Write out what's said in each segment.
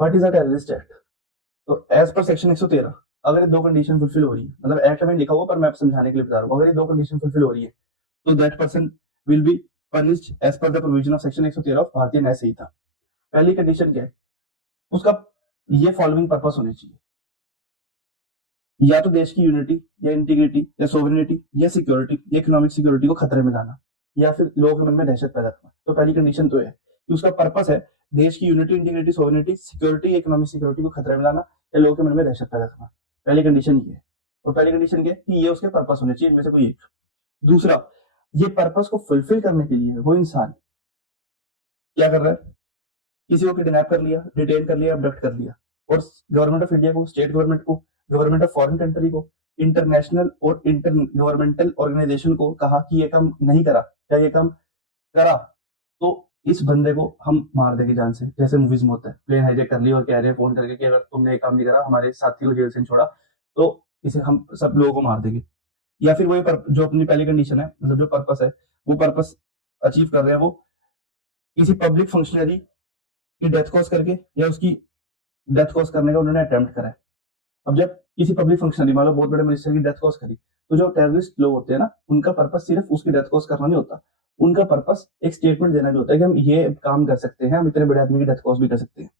What is a terrorist act? तो as per section 113 अगर ये दो कंडीशन फुलफिल हो रही है, मतलब एक्ट में लिखा हुआ पर मैं समझाने के लिए बता रहा हूँ, अगर ये दो कंडीशन फुलफिल हो रही है तो that person will be punished as per the provision of section 113 of Bharatiya Nyaya संहिता। पहली कंडीशन क्या है, उसका ये फॉलोइंग पर्पस होने चाहिए, या तो देश की यूनिटी या इंटीग्रिटी या सोवरेनिटी या सिक्योरिटी या इकोनॉमिक सिक्योरिटी को खतरे में लाना, या फिर लोगों के मन में दहशत पैदा करना। तो पहली कंडीशन तो है कि उसका पर्पस है देश की यूनिटी, इंटीग्रिटी, सोवरेनिटी, सिक्योरिटी या इकोनॉमिक सिक्योरिटी को खतरे में लाना या लोगों के मन में दहशत पैदा करना। पहली कंडीशन ये है। और पहली कंडीशन क्या है कि ये उसके पर्पस होने चाहिए, इनमें से कोई एक। दूसरा, ये पर्पस को फुलफिल करने के लिए वो इंसान क्या कर रहा है, किसी को किडनैप कर लिया, डिटेन कर लिया, अबडक्ट कर लिया, और गवर्नमेंट ऑफ इंडिया को, स्टेट गवर्नमेंट को, गवर्नमेंट ऑफ फॉरेन कंट्री को, इंटरनेशनल और इंटर गवर्नमेंटल ऑर्गेनाइजेशन को कहा कि ये काम नहीं करा या ये काम करा तो इस बंदे को हम मार देंगे जान से। जैसे मूवीज में होता है, प्लेन हाईजैक कर लिया और कह रहे हैं फोन करके कि अगर तुमने ये काम नहीं करा, हमारे साथी को जेल से नहीं छोड़ा, तो इसे हम सब लोगों को मार देंगे। या फिर वही जो अपनी पहली कंडीशन है, मतलब जो पर्पस है, वो पर्पस अचीव कर रहे हैं वो किसी पब्लिक फंक्शनरी की डेथ कॉज करके या उसकी डेथ कॉज करने का उन्होंने अटेम्प्ट करा है। अब जब किसी पब्लिक फंक्शनरी, मान लो बहुत बड़े मिनिस्टर की डेथ कॉज करी, तो जो टेररिस्ट लोग होते हैं ना, उनका पर्पस सिर्फ उसकी डेथ कॉज करना नहीं होता, उनका पर्पस एक स्टेटमेंट देना भी होता है कि हम ये काम कर सकते हैं, हम इतने बड़े आदमी की डेथ कॉज भी कर सकते हैं।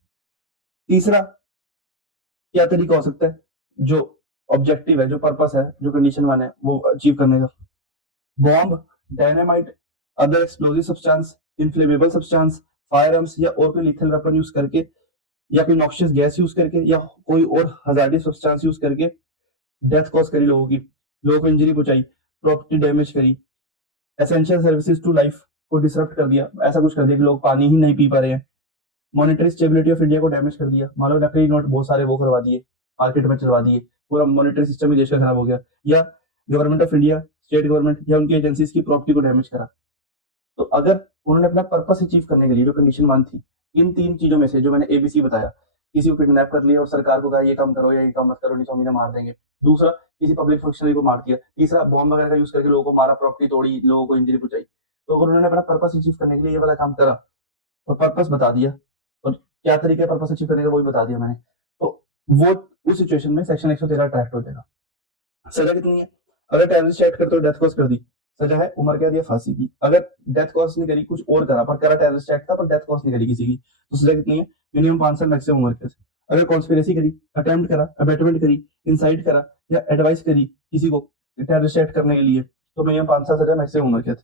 तीसरा क्या तरीका हो सकता है, जो ऑब्जेक्टिव है, जो पर्पस है, जो कंडीशन वन है वो अचीव करने का, bomb, dynamite, other explosive substance, inflammable substance, fire arms या और कोई लिथल वेपन यूज करके, या कोई नॉक्शियस गैस यूज करके, या कोई और हजार्डियस सब्सटेंस यूज करके डेथ कॉज करी लोगों की, लोगों को इंजरी पहुंचाई, प्रॉपर्टी डैमेज करी, एसेंशियल सर्विसेज टू लाइफ को डिसरप्ट कर दिया, ऐसा कुछ कर दिया कि लोग पानी ही नहीं पी पा रहे हैं, मॉनेटरी स्टेबिलिटी ऑफ इंडिया को डैमेज कर दिया, मान लो नकली नोट बहुत सारे वो करवा दिए, मार्केट में चलवा दिए, पूरा मॉनेटरी सिस्टम ही देश का खराब हो गया, या government of India, state government या उनकी एजेंसीज की प्रॉपर्टी को डैमेज करा। तो अगर उन्होंने अपना पर्पस अचीव करने के लिए जो कंडीशन वन थी, इन तीन चीजों में से जो मैंने एबीसी बताया, किसी को किडनैप कर लिया और सरकार को कहा ये काम करो या ये काम मत करो, नहीं तो हम इन्हें मार देंगे। दूसरा, किसी पब्लिक फंक्शनरी को मार दिया। तीसरा, बॉम्ब वगैरह का यूज करके लोगों को मारा, प्रॉपर्टी तोड़ी, लोगों को इंजरी पहुंचाई। तो अगर उन्होंने अपना पर्पस अचीव करने के लिए ये वाला काम करा और पर्पस बता दिया, और क्या तरीका है पर्पस अचीव करने का वो भी बता दिया मैंने, तो वो उस सिचुएशन में सेक्शन 113 अट्रैक्ट हो जाएगा। सजा कितनी है, अगर टेररिस्ट एक्ट करते हो डेथ कॉज कर दी, सजा है उम्र कैद या फांसी की। अगर डेथ कॉज नहीं करी, कुछ और करा पर करा टेररिस्ट एक्ट था पर डेथ कॉज नहीं करी किसी की, तो सजा कितनी है, मिनिमम 5 साल, मैक्सिमम उम्र कैद। अगर कॉन्स्पिरेसी करी, अटेम्प्ट करा, अबेटमेंट करी, इंसाइट करा या एडवाइस करी किसी को टेररिस्ट एक्ट करने के लिए, तो मिनिमम 5 साल सजा, मैक्सिमम उम्र कैद।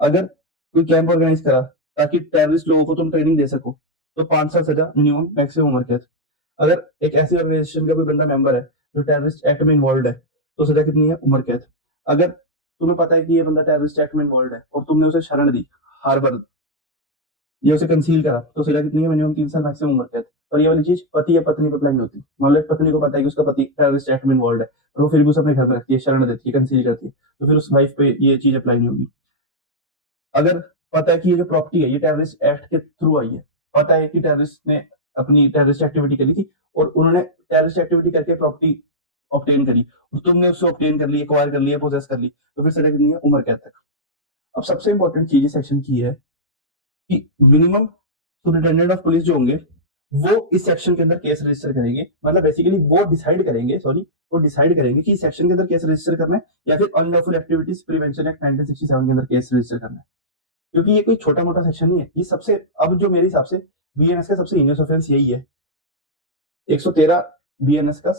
अगर कोई कैंप ऑर्गेनाइज करा ताकि टेररिस्ट लोगों को तुम ट्रेनिंग दे सको, तो 5 साल सजा, मिनिमम, मैक्सिमम उम्र कैद। अगर एक ऐसी ऑर्गेनाइजेशन का कोई बंदा मेंबर है जो टेररिस्ट एक्ट में इन्वॉल्व है, तो सजा कितनी है, उम्र कैद। अगर तुम्हें पता है कि ये बंदा टेररिस्ट एक्ट में इन्वॉल्व है और तुमने उसे शरण दी, हार्बर, ये उसे कंसील करा, तो सजा कितनी है, मिनिमम 3 साल, मैक्सिमम उम्र कैद। और ये वाली चीज पति या पत्नी पे अप्लाई नहीं होती। मान लो एक पत्नी को पता है कि उसका पति टेररिस्ट एक्ट में इन्वॉल्व है और वो फिर भी उसे अपने घर में रखती है, शरण देती है, कंसील करती है, तो फिर उस वाइफ पे ये चीज अप्लाई नहीं होगी। अगर पता है कि ये जो प्रॉपर्टी है ये टेररिस्ट एक्ट के थ्रू आई है, पता है कि टेररिस्ट ने अपनी टेररिस्ट एक्टिविटी करी थी और उन्होंने टेररिस्ट एक्टिविटी करके प्रॉपर्टी ऑब्टेन करी और तुमने उससे ऑब्टेन कर ली, एक्वायर कर ली, पोजेस कर ली, तो फिर सजा कितनी है, उम्र कैद तक। अब सबसे इंपॉर्टेंट चीज इस सेक्शन की है कि मिनिमम सुपरिटेंडेंट ऑफ पुलिस जो होंगे वो इस सेक्शन के अंदर केस रजिस्टर करेंगे, मतलब बेसिकली वो डिसाइड करेंगे, सॉरी, वो डिसाइड करेंगे कि इस सेक्शन के अंदर केस रजिस्टर करना है या फिर अनलॉफुल एक्टिविटीज प्रिवेंशन एक्ट 1967 के अंदर केस रजिस्टर करना है। क्योंकि ये कोई छोटा मोटा सेक्शन नहीं है, ये सबसे, अब जो मेरे हिसाब से बीएनएस का सबसे हीनियस ऑफेंस यही है, 113 बीएनएस का